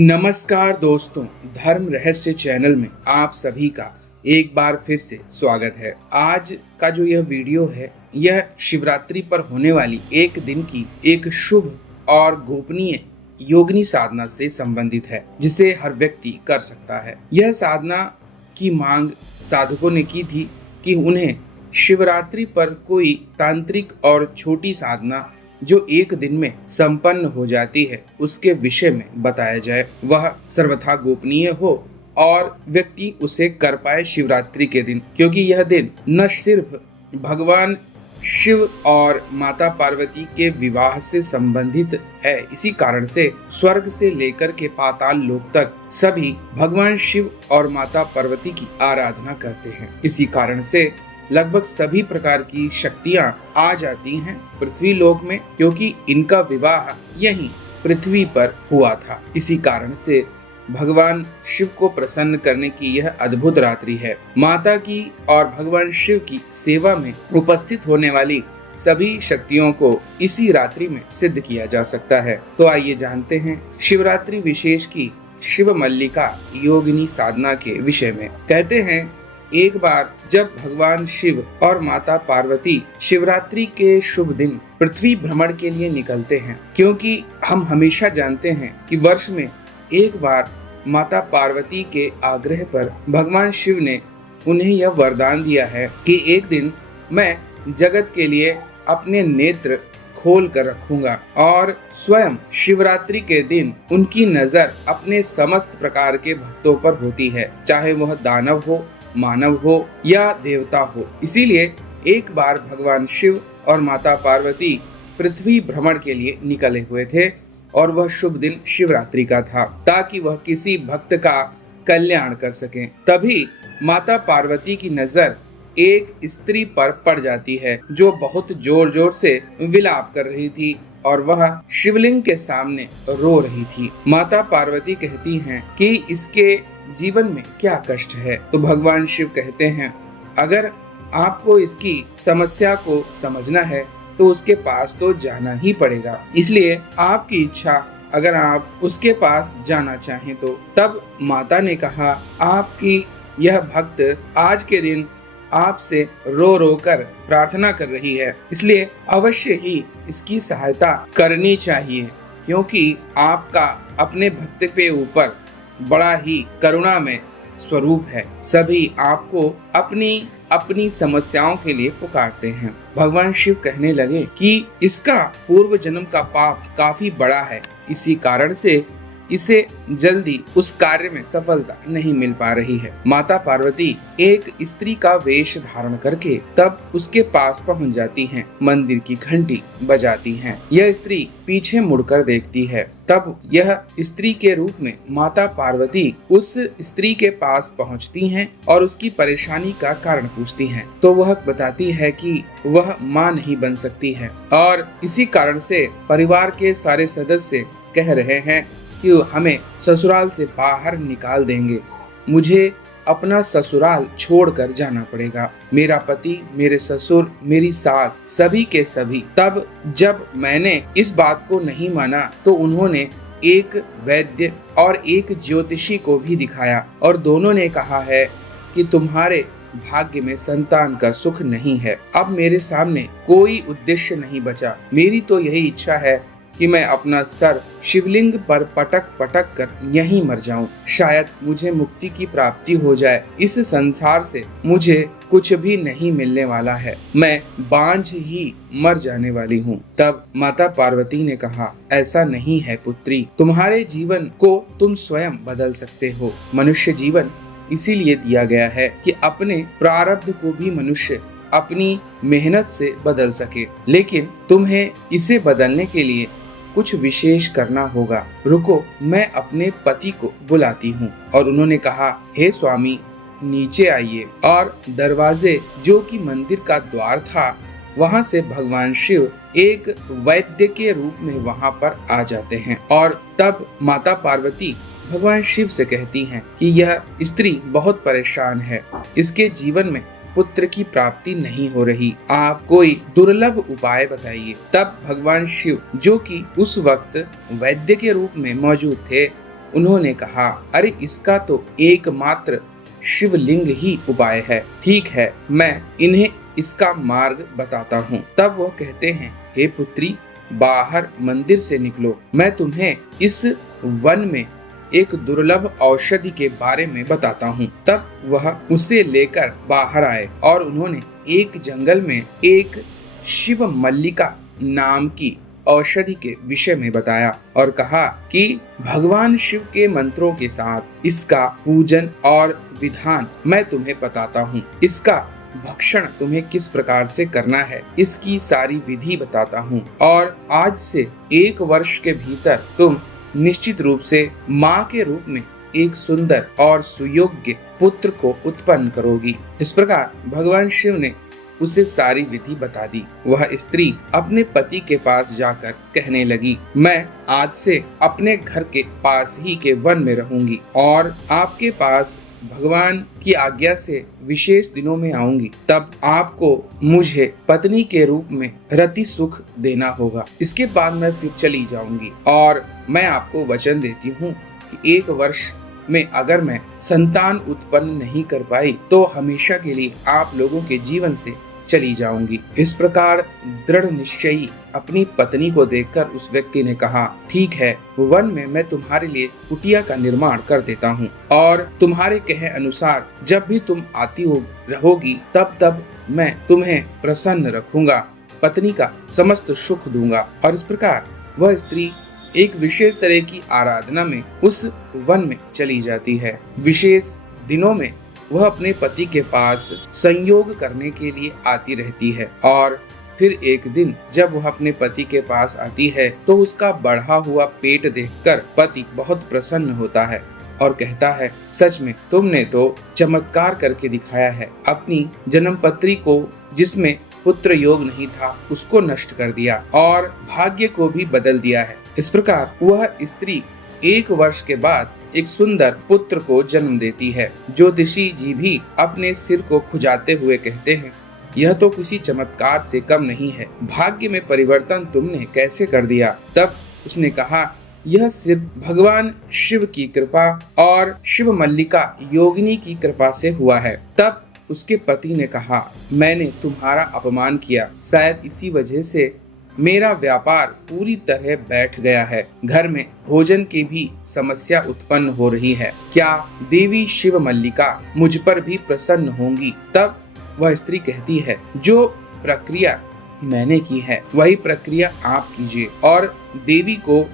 नमस्कार दोस्तों, धर्म रहस्य चैनल में आप सभी का एक बार फिर से स्वागत है। आज का जो यह वीडियो है, यह शिवरात्रि पर होने वाली एक दिन की एक शुभ और गोपनीय योगिनी साधना से संबंधित है, जिसे हर व्यक्ति कर सकता है। यह साधना की मांग साधकों ने की थी कि उन्हें शिवरात्रि पर कोई तांत्रिक और छोटी साधना जो एक दिन में संपन्न हो जाती है, उसके विषय में बताया जाए। वह सर्वथा गोपनीय हो और व्यक्ति उसे कर पाए शिवरात्रि के दिन, क्योंकि यह दिन न सिर्फ भगवान शिव और माता पार्वती के विवाह से संबंधित है, इसी कारण से स्वर्ग से लेकर के पाताल लोक तक सभी भगवान शिव और माता पार्वती की आराधना करते हैं। इसी कारण से लगभग सभी प्रकार की शक्तियां आ जाती हैं पृथ्वी लोक में, क्योंकि इनका विवाह यहीं पृथ्वी पर हुआ था। इसी कारण से भगवान शिव को प्रसन्न करने की यह अद्भुत रात्रि है। माता की और भगवान शिव की सेवा में उपस्थित होने वाली सभी शक्तियों को इसी रात्रि में सिद्ध किया जा सकता है। तो आइए जानते हैं शिवरात्रि विशेष की शिव मल्लिका योगिनी साधना के विषय में। कहते हैं, एक बार जब भगवान शिव और माता पार्वती शिवरात्रि के शुभ दिन पृथ्वी भ्रमण के लिए निकलते हैं, क्योंकि हम हमेशा जानते हैं कि वर्ष में एक बार माता पार्वती के आग्रह पर भगवान शिव ने उन्हें यह वरदान दिया है कि एक दिन मैं जगत के लिए अपने नेत्र खोल कर रखूंगा और स्वयं शिवरात्रि के दिन उनकी नजर अपने समस्त प्रकार के भक्तों पर होती है, चाहे वह दानव हो, मानव हो या देवता हो। इसीलिए एक बार भगवान शिव और माता पार्वती पृथ्वी भ्रमण के लिए निकले हुए थे और वह शुभ दिन शिवरात्रि का था, ताकि वह किसी भक्त का कल्याण कर सकें। तभी माता पार्वती की नजर एक स्त्री पर पड़ जाती है, जो बहुत जोर जोर से विलाप कर रही थी और वह शिवलिंग के सामने रो रही थी। माता पार्वती कहती हैं कि इसके जीवन में क्या कष्ट है। तो भगवान शिव कहते हैं, अगर आपको इसकी समस्या को समझना है तो उसके पास तो जाना ही पड़ेगा, इसलिए आपकी इच्छा, अगर आप उसके पास जाना चाहें तो। तब माता ने कहा, आपकी यह भक्त आज के दिन आपसे रो रो कर प्रार्थना कर रही है, इसलिए अवश्य ही इसकी सहायता करनी चाहिए, क्योंकि आपका अपने भक्त पे ऊपर बड़ा ही करुणा में स्वरूप है। सभी आपको अपनी अपनी समस्याओं के लिए पुकारते हैं। भगवान शिव कहने लगे कि इसका पूर्व जन्म का पाप काफी बड़ा है, इसी कारण से इसे जल्दी उस कार्य में सफलता नहीं मिल पा रही है। माता पार्वती एक स्त्री का वेश धारण करके तब उसके पास पहुंच जाती हैं, मंदिर की घंटी बजाती हैं। यह स्त्री पीछे मुड़कर देखती है, तब यह स्त्री के रूप में माता पार्वती उस स्त्री के पास पहुंचती हैं और उसकी परेशानी का कारण पूछती हैं। तो वह बताती है कि वह मां नहीं बन सकती है और इसी कारण से परिवार के सारे सदस्य कह रहे हैं कि हमें ससुराल से बाहर निकाल देंगे, मुझे अपना ससुराल छोड़कर जाना पड़ेगा, मेरा पति, मेरे ससुर, मेरी सास, सभी के सभी। तब जब मैंने इस बात को नहीं माना तो उन्होंने एक वैद्य और एक ज्योतिषी को भी दिखाया और दोनों ने कहा है कि तुम्हारे भाग्य में संतान का सुख नहीं है। अब मेरे सामने कोई उद्देश्य नहीं बचा, मेरी तो यही इच्छा है कि मैं अपना सर शिवलिंग पर पटक पटक कर यहीं मर जाऊं, शायद मुझे मुक्ति की प्राप्ति हो जाए। इस संसार से मुझे कुछ भी नहीं मिलने वाला है, मैं बांझ ही मर जाने वाली हूँ। तब माता पार्वती ने कहा, ऐसा नहीं है पुत्री, तुम्हारे जीवन को तुम स्वयं बदल सकते हो। मनुष्य जीवन इसीलिए दिया गया है कि अपने प्रारब्ध को भी मनुष्य अपनी मेहनत से बदल सके, लेकिन तुम्हें इसे बदलने के लिए कुछ विशेष करना होगा। रुको, मैं अपने पति को बुलाती हूँ। और उन्होंने कहा, हे स्वामी, नीचे आइए। और दरवाजे, जो कि मंदिर का द्वार था, वहां से भगवान शिव एक वैद्य के रूप में वहां पर आ जाते हैं। और तब माता पार्वती भगवान शिव से कहती हैं कि यह स्त्री बहुत परेशान है, इसके जीवन में पुत्र की प्राप्ति नहीं हो रही, आप कोई दुर्लभ उपाय बताइए। तब भगवान शिव, जो कि उस वक्त वैद्य के रूप में मौजूद थे, उन्होंने कहा, अरे इसका तो एकमात्र शिवलिंग ही उपाय है। ठीक है, मैं इन्हें इसका मार्ग बताता हूँ। तब वह कहते हैं, हे पुत्री, बाहर मंदिर से निकलो, मैं तुम्हें इस वन में एक दुर्लभ औषधि के बारे में बताता हूँ। तब वह उसे लेकर बाहर आए और उन्होंने एक जंगल में एक शिव मल्लिका नाम की औषधि के विषय में बताया और कहा कि भगवान शिव के मंत्रों के साथ इसका पूजन और विधान मैं तुम्हें बताता हूँ। इसका भक्षण तुम्हें किस प्रकार से करना है, इसकी सारी विधि बताता हूँ और आज से 1 वर्ष के भीतर तुम निश्चित रूप से माँ के रूप में एक सुंदर और सुयोग्य पुत्र को उत्पन्न करोगी। इस प्रकार भगवान शिव ने उसे सारी विधि बता दी। वह स्त्री अपने पति के पास जाकर कहने लगी, मैं आज से अपने घर के पास ही के वन में रहूंगी और आपके पास भगवान की आज्ञा से विशेष दिनों में आऊंगी। तब आपको मुझे पत्नी के रूप में रति सुख देना होगा। इसके बाद मैं फिर चली जाऊंगी और मैं आपको वचन देती हूँ कि 1 वर्ष में अगर मैं संतान उत्पन्न नहीं कर पाई तो हमेशा के लिए आप लोगों के जीवन से चली जाऊंगी। इस प्रकार दृढ़ निश्चयी अपनी पत्नी को देखकर उस व्यक्ति ने कहा, ठीक है, वन में मैं तुम्हारे लिए कुटिया का निर्माण कर देता हूँ और तुम्हारे कहे अनुसार जब भी तुम आती रहोगी तब मैं तुम्हें प्रसन्न रखूंगा, पत्नी का समस्त सुख दूंगा। और इस प्रकार वह स्त्री एक विशेष तरह की आराधना में उस वन में चली जाती है। विशेष दिनों में वह अपने पति के पास संयोग करने के लिए आती रहती है और फिर एक दिन जब वह अपने पति के पास आती है तो उसका बढ़ा हुआ पेट देखकर पति बहुत प्रसन्न होता है और कहता है, सच में तुमने तो चमत्कार करके दिखाया है। अपनी जन्मपत्री को जिसमें पुत्र योग नहीं था उसको नष्ट कर दिया और भाग्य को भी बदल दिया है। इस प्रकार वह स्त्री 1 वर्ष के बाद एक सुंदर पुत्र को जन्म देती है। ज्योतिषी जी भी अपने सिर को खुजाते हुए कहते हैं, यह तो किसी चमत्कार से कम नहीं है। भाग्य में परिवर्तन तुमने कैसे कर दिया? तब उसने कहा, यह सिर्फ भगवान शिव की कृपा और शिव मल्लिका योगिनी की कृपा से हुआ है। तब उसके पति ने कहा, मैंने तुम्हारा अपमान किया, शायद इसी वजह से मेरा व्यापार पूरी तरह बैठ गया है। घर में भोजन की भी समस्या उत्पन्न हो रही है। क्या देवी शिव मल्लिका मुझ पर भी प्रसन्न होंगी? तब वह स्त्री कहती है, जो प्रक्रिया मैंने की है वही प्रक्रिया आप कीजिए और देवी को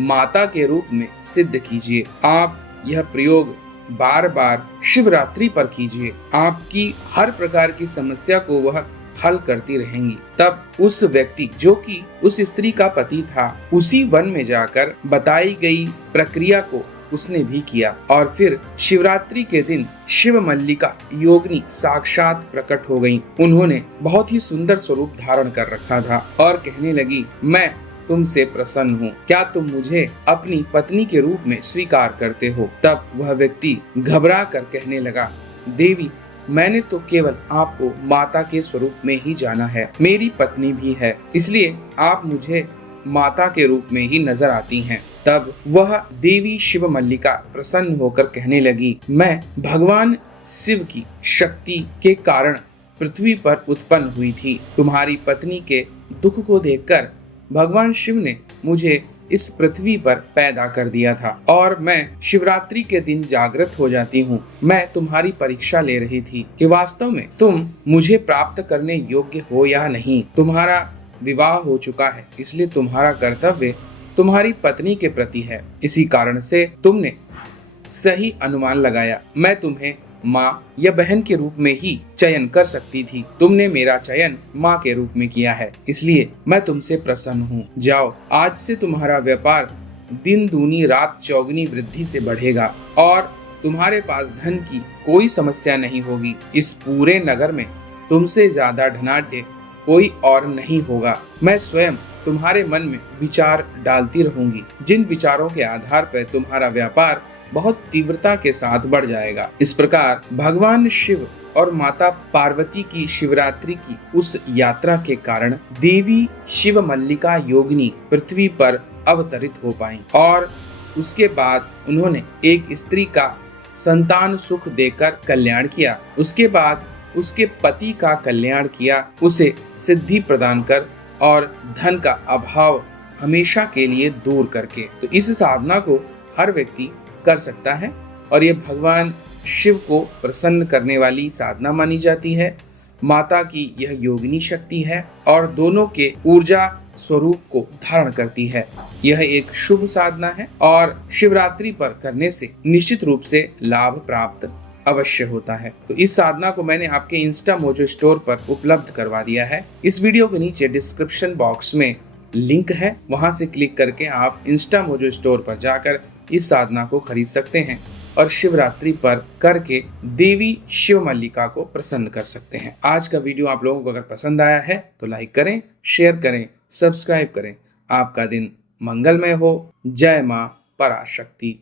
माता के रूप में सिद्ध कीजिए। आप यह प्रयोग बार बार शिवरात्रि पर कीजिए। आपकी हर प्रकार की समस्या को वह हल करती रहेंगी। तब उस व्यक्ति जो कि उस स्त्री का पति था उसी वन में जाकर बताई गई प्रक्रिया को उसने भी किया और फिर शिवरात्रि के दिन शिव मल्लिका योगिनी साक्षात प्रकट हो गईं। उन्होंने बहुत ही सुंदर स्वरूप धारण कर रखा था और कहने लगी, मैं तुमसे प्रसन्न हूँ, क्या तुम मुझे अपनी पत्नी के रूप में स्वीकार करते हो? तब वह व्यक्ति घबरा कर कहने लगा, देवी, मैंने तो केवल आपको माता के स्वरूप में ही जाना है। मेरी पत्नी भी है, इसलिए आप मुझे माता के रूप में ही नजर आती हैं। तब वह देवी शिव मल्लिका प्रसन्न होकर कहने लगी, मैं भगवान शिव की शक्ति के कारण पृथ्वी पर उत्पन्न हुई थी। तुम्हारी पत्नी के दुख को देखकर भगवान शिव ने मुझे इस पृथ्वी पर पैदा कर दिया था और मैं शिवरात्रि के दिन जागृत हो जाती हूँ। मैं तुम्हारी परीक्षा ले रही थी कि वास्तव में तुम मुझे प्राप्त करने योग्य हो या नहीं। तुम्हारा विवाह हो चुका है, इसलिए तुम्हारा कर्तव्य तुम्हारी पत्नी के प्रति है। इसी कारण से तुमने सही अनुमान लगाया। मैं तुम्हें माँ या बहन के रूप में ही चयन कर सकती थी। तुमने मेरा चयन माँ के रूप में किया है, इसलिए मैं तुमसे प्रसन्न हूँ। जाओ, आज से तुम्हारा व्यापार दिन दूनी रात चौगुनी वृद्धि से बढ़ेगा और तुम्हारे पास धन की कोई समस्या नहीं होगी। इस पूरे नगर में तुमसे ज्यादा धनाढ्य कोई और नहीं होगा। मैं स्वयं तुम्हारे मन में विचार डालती रहूंगी, जिन विचारों के आधार पर तुम्हारा व्यापार बहुत तीव्रता के साथ बढ़ जाएगा। इस प्रकार भगवान शिव और माता पार्वती की शिवरात्रि की उस यात्रा के कारण देवी शिव मल्लिका योगिनी पृथ्वी पर अवतरित हो पाई और उसके बाद उन्होंने एक स्त्री का संतान सुख देकर कल्याण किया। उसके बाद उसके पति का कल्याण किया, उसे सिद्धि प्रदान कर और धन का अभाव हमेशा के लिए दूर करके। तो इस साधना को हर व्यक्ति कर सकता है और ये भगवान शिव को प्रसन्न करने वाली साधना मानी जाती है। माता की यह योगिनी शक्ति है और दोनों के ऊर्जा स्वरूप को धारण करती है। यह एक शुभ साधना है और शिवरात्रि पर करने से निश्चित रूप से लाभ प्राप्त अवश्य होता है। तो इस साधना को मैंने आपके इंस्टा मोजो स्टोर पर उपलब्ध करवा दिया है। इस वीडियो के नीचे डिस्क्रिप्शन बॉक्स में लिंक है, वहां से क्लिक करके आप इंस्टा मोजो स्टोर पर जाकर इस साधना को खरीद सकते हैं और शिवरात्रि पर करके देवी शिव मल्लिका को प्रसन्न कर सकते हैं। आज का वीडियो आप लोगों को अगर पसंद आया है तो लाइक करें, शेयर करें, सब्सक्राइब करें। आपका दिन मंगलमय हो। जय मां पराशक्ति।